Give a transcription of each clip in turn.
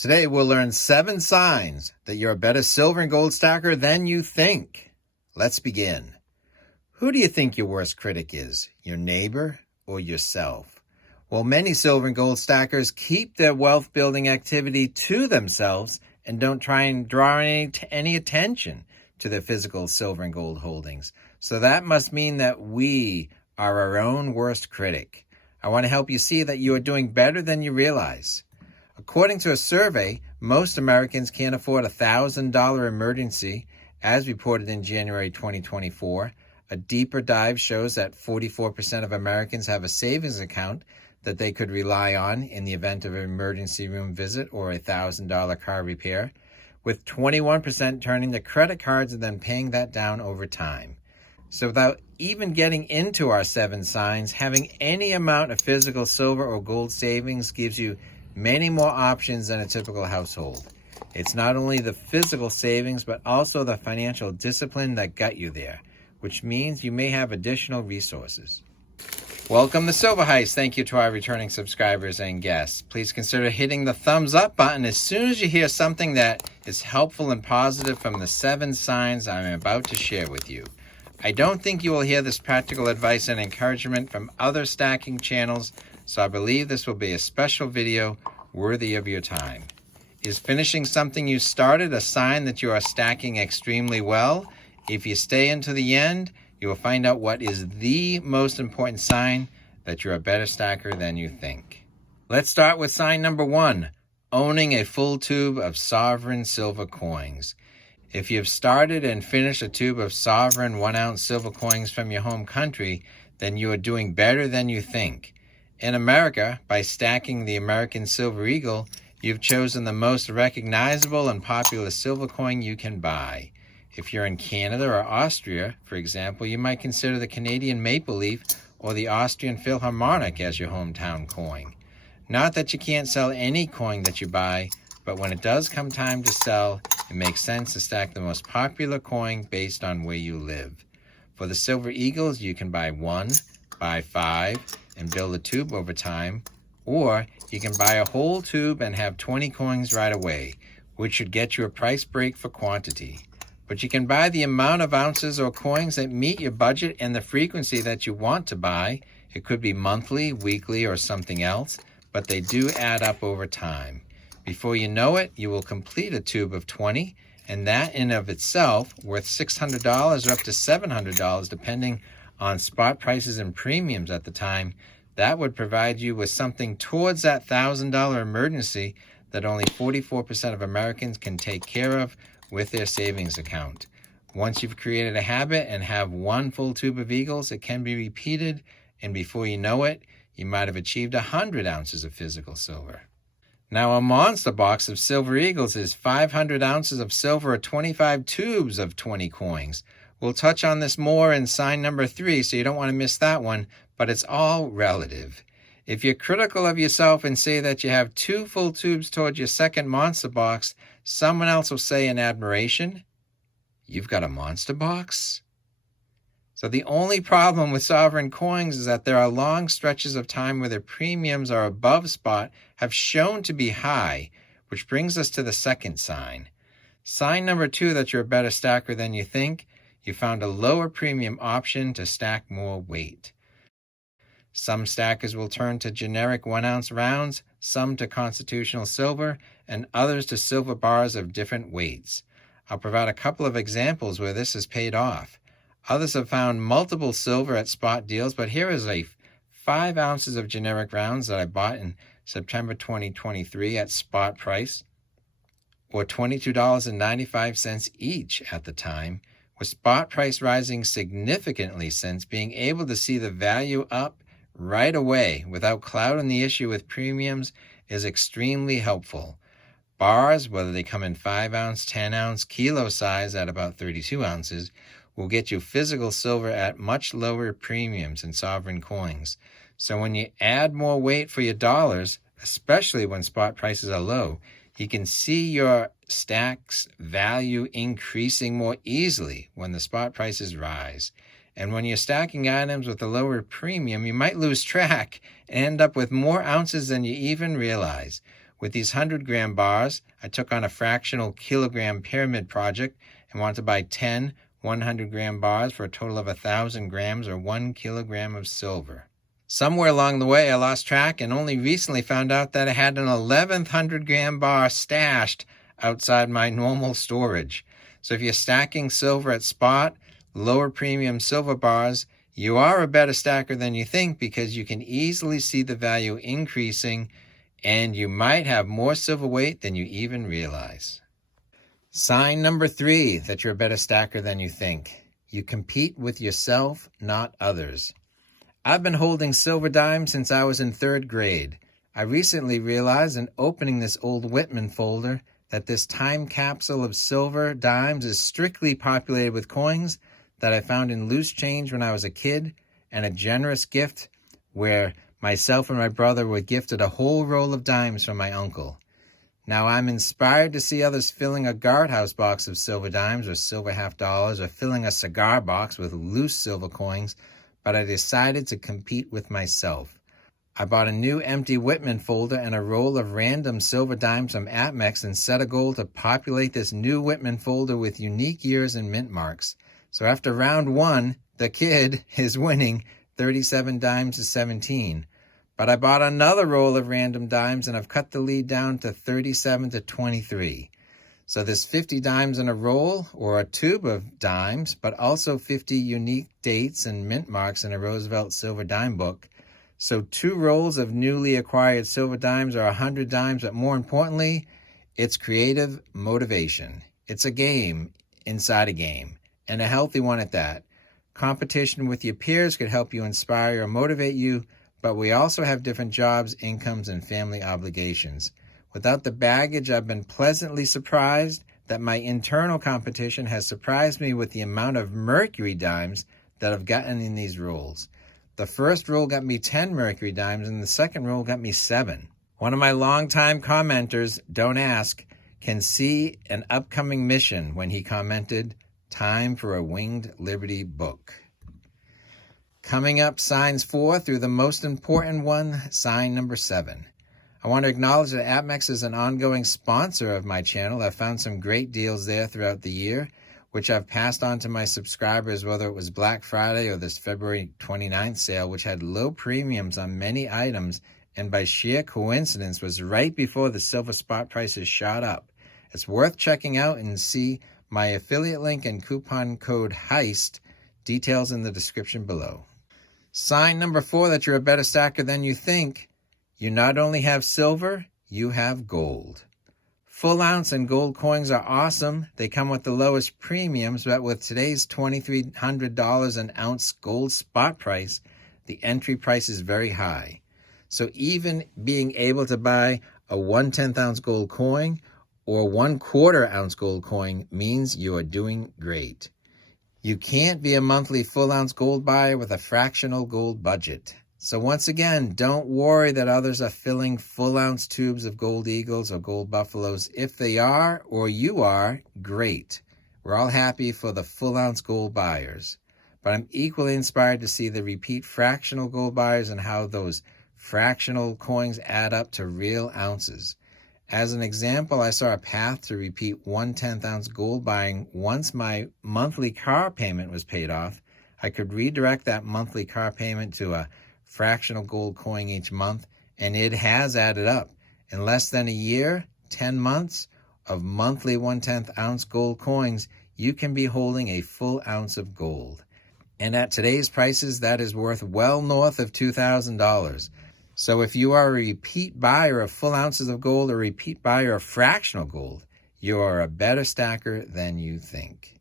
Today we'll learn 7 signs that you're a better silver and gold stacker than you think. Let's begin. Who do you think your worst critic is? Your neighbor or yourself? Well, many silver and gold stackers keep their wealth building activity to themselves and don't try and draw any attention to their physical silver and gold holdings. So that must mean that we are our own worst critic. I want to help you see that you are doing better than you realize. According to a survey, most Americans can't afford a $1,000 emergency, as reported in January 2024. A deeper dive shows that 44% of Americans have a savings account that they could rely on in the event of an emergency room visit or a $1,000 car repair, with 21% turning to credit cards and then paying that down over time. So without even getting into our 7 signs, having any amount of physical silver or gold savings gives you many more options than a typical household. It's not only the physical savings, but also the financial discipline that got you there, which means you may have additional resources. Welcome to Silver Heist. Thank you to our returning subscribers and guests. Please consider hitting the thumbs up button as soon as you hear something that is helpful and positive from the 7 signs I'm about to share with you. I don't think you will hear this practical advice and encouragement from other stacking channels, so I believe this will be a special video worthy of your time. Is finishing something you started a sign that you are stacking extremely well? If you stay until the end, you will find out what is the most important sign that you're a better stacker than you think. Let's start with sign number 1, owning a full tube of sovereign silver coins. If you've started and finished a tube of sovereign 1-ounce silver coins from your home country, then you are doing better than you think. In America, by stacking the American Silver Eagle, you've chosen the most recognizable and popular silver coin you can buy. If you're in Canada or Austria, for example, you might consider the Canadian Maple Leaf or the Austrian Philharmonic as your hometown coin. Not that you can't sell any coin that you buy, but when it does come time to sell, it makes sense to stack the most popular coin based on where you live. For the Silver Eagles, you can buy 1, buy 5, and build a tube over time, or you can buy a whole tube and have 20 coins right away, which should get you a price break for quantity. But you can buy the amount of ounces or coins that meet your budget and the frequency that you want to buy. It could be monthly, weekly, or something else, but they do add up over time. Before you know it, you will complete a tube of 20, and that in of itself worth $600 or up to $700 depending on spot prices and premiums at the time. That would provide you with something towards that $1,000 emergency that only 44% of Americans can take care of with their savings account. Once you've created a habit and have 1 full tube of Eagles, it can be repeated, and before you know it, you might have achieved 100 ounces of physical silver. Now, a monster box of Silver Eagles is 500 ounces of silver or 25 tubes of 20 coins. We'll touch on this more in sign number 3, so you don't want to miss that one, but it's all relative. If you're critical of yourself and say that you have 2 full tubes towards your second monster box, someone else will say in admiration, "You've got a monster box?" So the only problem with sovereign coins is that there are long stretches of time where their premiums are above spot, have shown to be high, which brings us to the second sign. Sign number 2 that you're a better stacker than you think. You found a lower premium option to stack more weight. Some stackers will turn to generic 1-ounce rounds, some to constitutional silver, and others to silver bars of different weights. I'll provide a couple of examples where this has paid off. Others have found multiple silver at spot deals, but here is a 5 ounces of generic rounds that I bought in September 2023 at spot price, or $22.95 each at the time, with spot price rising significantly since. Being able to see the value up right away without clouding the issue with premiums is extremely helpful. Bars, whether they come in 5-ounce, 10-ounce, kilo size at about 32 ounces, will get you physical silver at much lower premiums in sovereign coins. So when you add more weight for your dollars, especially when spot prices are low, you can see your stack's value increasing more easily when the spot prices rise. And when you're stacking items with a lower premium, you might lose track and end up with more ounces than you even realize. With these 100-gram bars, I took on a fractional kilogram pyramid project and wanted to buy 10 100-gram bars for a total of 1,000 grams or 1 kilogram of silver. Somewhere along the way, I lost track and only recently found out that I had an 1,100 100-gram bar stashed outside my normal storage. So if you're stacking silver at spot, lower premium silver bars, you are a better stacker than you think because you can easily see the value increasing and you might have more silver weight than you even realize. Sign number 3 that you're a better stacker than you think. You compete with yourself, not others. I've been holding silver dimes since I was in 3rd grade. I recently realized in opening this old Whitman folder that this time capsule of silver dimes is strictly populated with coins that I found in loose change when I was a kid and a generous gift where myself and my brother were gifted a whole roll of dimes from my uncle. Now I'm inspired to see others filling a guardhouse box of silver dimes or silver half dollars or filling a cigar box with loose silver coins, but I decided to compete with myself. I bought a new empty Whitman folder and a roll of random silver dimes from Atmex and set a goal to populate this new Whitman folder with unique years and mint marks. So after round 1, the kid is winning 37 dimes to 17. But I bought another roll of random dimes and I've cut the lead down to 37 to 23. So there's 50 dimes in a roll or a tube of dimes, but also 50 unique dates and mint marks in a Roosevelt silver dime book. So 2 rolls of newly acquired silver dimes are 100 dimes, but more importantly, it's creative motivation. It's a game inside a game, and a healthy one at that. Competition with your peers could help you inspire or motivate you, but we also have different jobs, incomes, and family obligations. Without the baggage, I've been pleasantly surprised that my internal competition has surprised me with the amount of Mercury dimes that I've gotten in these rolls. The first roll got me 10 Mercury dimes, and the second roll got me 7. One of my longtime commenters, Don't Ask, can see an upcoming mission when he commented, "Time for a Winged Liberty book." Coming up, signs 4 through the most important one, sign number 7. I want to acknowledge that Atmex is an ongoing sponsor of my channel. I've found some great deals there throughout the year, which I've passed on to my subscribers, whether it was Black Friday or this February 29th sale, which had low premiums on many items, and by sheer coincidence was right before the silver spot prices shot up. It's worth checking out and see my affiliate link and coupon code Heist, details in the description below. Sign number 4 that you're a better stacker than you think. You not only have silver, you have gold. Full ounce and gold coins are awesome. They come with the lowest premiums, but with today's $2,300 an ounce gold spot price, the entry price is very high. So even being able to buy a 1/10 ounce gold coin or 1/4 ounce gold coin means you are doing great. You can't be a monthly full ounce gold buyer with a fractional gold budget. So once again, don't worry that others are filling full ounce tubes of gold eagles or gold buffaloes. If they are, or you are, great. We're all happy for the full ounce gold buyers. But I'm equally inspired to see the repeat fractional gold buyers and how those fractional coins add up to real ounces. As an example, I saw a path to repeat 1/10 ounce gold buying once my monthly car payment was paid off. I could redirect that monthly car payment to a fractional gold coin each month, and it has added up. In less than a year, 10 months of monthly 1/10 ounce gold coins, you can be holding a full ounce of gold. And at today's prices, that is worth well north of $2,000. So if you are a repeat buyer of full ounces of gold or a repeat buyer of fractional gold, you are a better stacker than you think.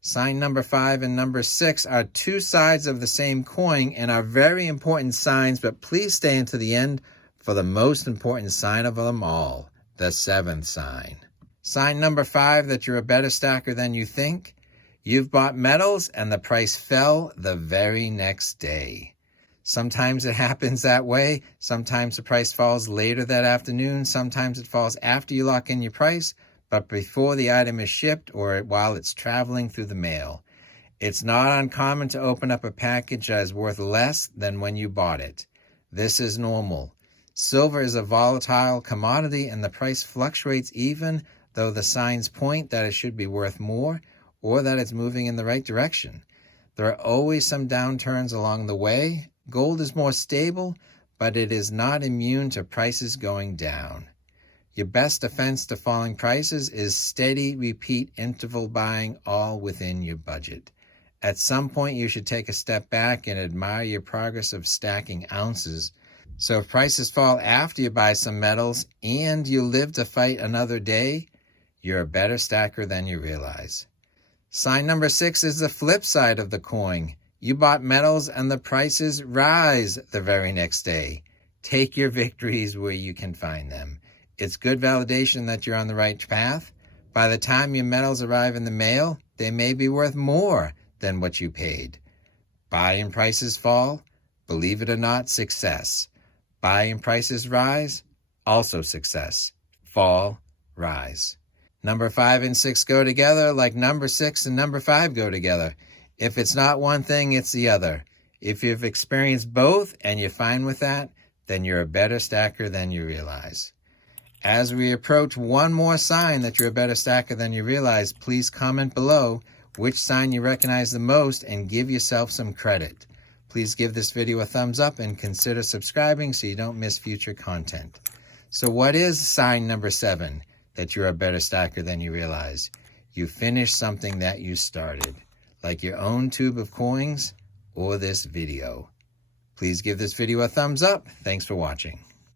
Sign number 5 and number 6 are 2 sides of the same coin and are very important signs, but please stay until the end for the most important sign of them all, the 7th sign. Sign number 5 that you're a better stacker than you think. You've bought metals and the price fell the very next day. Sometimes it happens that way. Sometimes the price falls later that afternoon. Sometimes it falls after you lock in your price, but before the item is shipped or while it's traveling through the mail. It's not uncommon to open up a package that is worth less than when you bought it. This is normal. Silver is a volatile commodity and the price fluctuates even though the signs point that it should be worth more or that it's moving in the right direction. There are always some downturns along the way. Gold is more stable, but it is not immune to prices going down. Your best defense to falling prices is steady, repeat interval buying, all within your budget. At some point, you should take a step back and admire your progress of stacking ounces. So if prices fall after you buy some metals and you live to fight another day, you're a better stacker than you realize. Sign number 6 is the flip side of the coin. You bought metals and the prices rise the very next day. Take your victories where you can find them. It's good validation that you're on the right path. By the time your metals arrive in the mail, they may be worth more than what you paid. Buying prices fall, believe it or not, success. Buying prices rise, also success. Fall, rise. Number 5 and 6 go together like number 6 and number 5 go together. If it's not one thing, it's the other. If you've experienced both and you're fine with that, then you're a better stacker than you realize. As we approach one more sign that you're a better stacker than you realize, please comment below which sign you recognize the most and give yourself some credit. Please give this video a thumbs up and consider subscribing so you don't miss future content. So what is sign number 7 that you're a better stacker than you realize? You finished something that you started, like your own tube of coins or this video. Please give this video a thumbs up. Thanks for watching.